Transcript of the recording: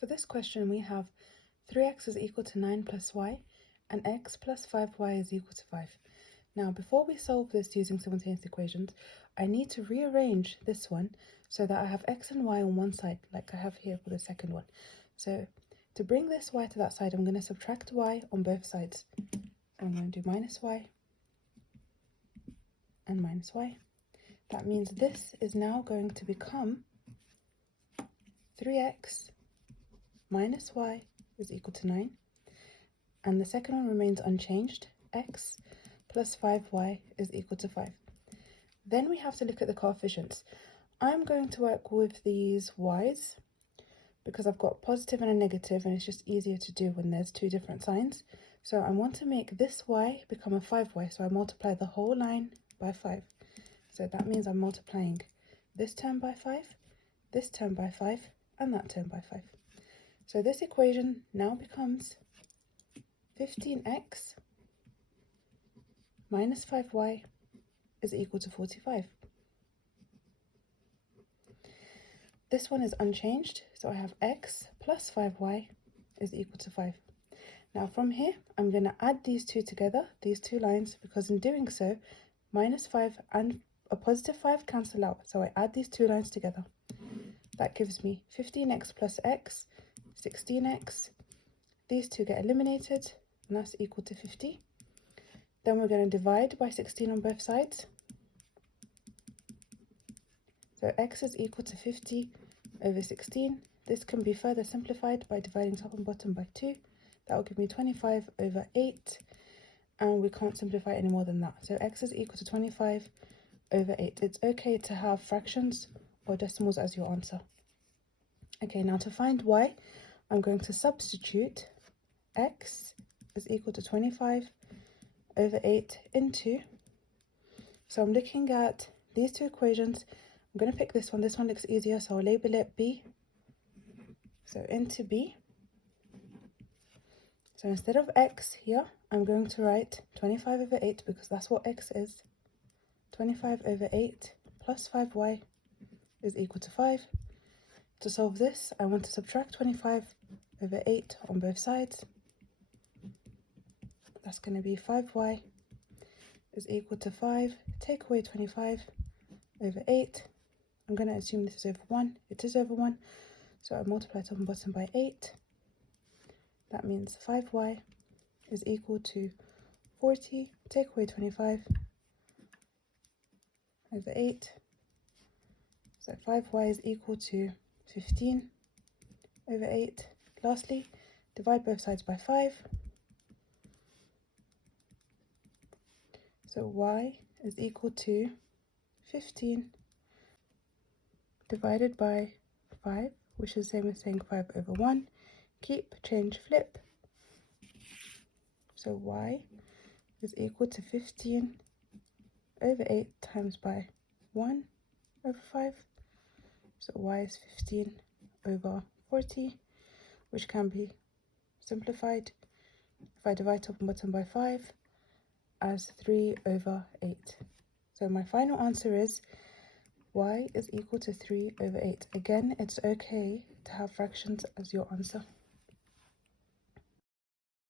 For this question, we have 3x is equal to 9 plus y, and x plus 5y is equal to 5. Now, before we solve this using simultaneous equations, I need to rearrange this one so that I have x and y on one side, like I have here for the second one. So, to bring this y to that side, I'm going to subtract y on both sides. I'm going to do minus y and minus y. That means this is now going to become 3x minus y is equal to 9. And the second one remains unchanged. X plus 5y is equal to 5. Then we have to look at the coefficients. I'm going to work with these y's because I've got positive and a negative, and it's just easier to do when there's two different signs. So I want to make this y become a 5y, so I multiply the whole line by 5. So that means I'm multiplying this term by 5, this term by 5, and that term by 5. So this equation now becomes 15x minus 5y is equal to 45. This one is unchanged, so I have x plus 5y is equal to 5. Now from here, I'm going to add these two together, these two lines, because in doing so, minus 5 and a positive 5 cancel out, so I add these two lines together. That gives me 15x plus x, 16x. These two get eliminated, and that's equal to 50. Then we're going to divide by 16 on both sides. So x is equal to 50 over 16. This can be further simplified by dividing top and bottom by 2. That will give me 25 over 8. And we can't simplify any more than that. So x is equal to 25 over 8. It's okay to have fractions or decimals as your answer. Okay, now to find y, I'm going to substitute x is equal to 25 over 8 into, so I'm looking at these two equations. I'm going to pick this one looks easier, so I'll label it b. So into b. So instead of x here, I'm going to write 25 over 8 because that's what x is. 25 over 8 plus 5y is equal to 5. To solve this, I want to subtract 25 over 8 on both sides. That's going to be 5y is equal to 5. Take away 25 over 8. I'm going to assume this is over 1. It is over 1. So I multiply top and bottom by 8. That means 5y is equal to 40. Take away 25 over 8. So 5y is equal to 15 over 8. Lastly, divide both sides by 5. So y is equal to 15 divided by 5, which is the same as saying 5 over 1. Keep, change, flip. So y is equal to 15 over 8 times by 1 over 5. So y is 15 over 40, which can be simplified if I divide top and bottom by 5 as 3 over 8. So my final answer is y is equal to 3 over 8. Again, it's okay to have fractions as your answer.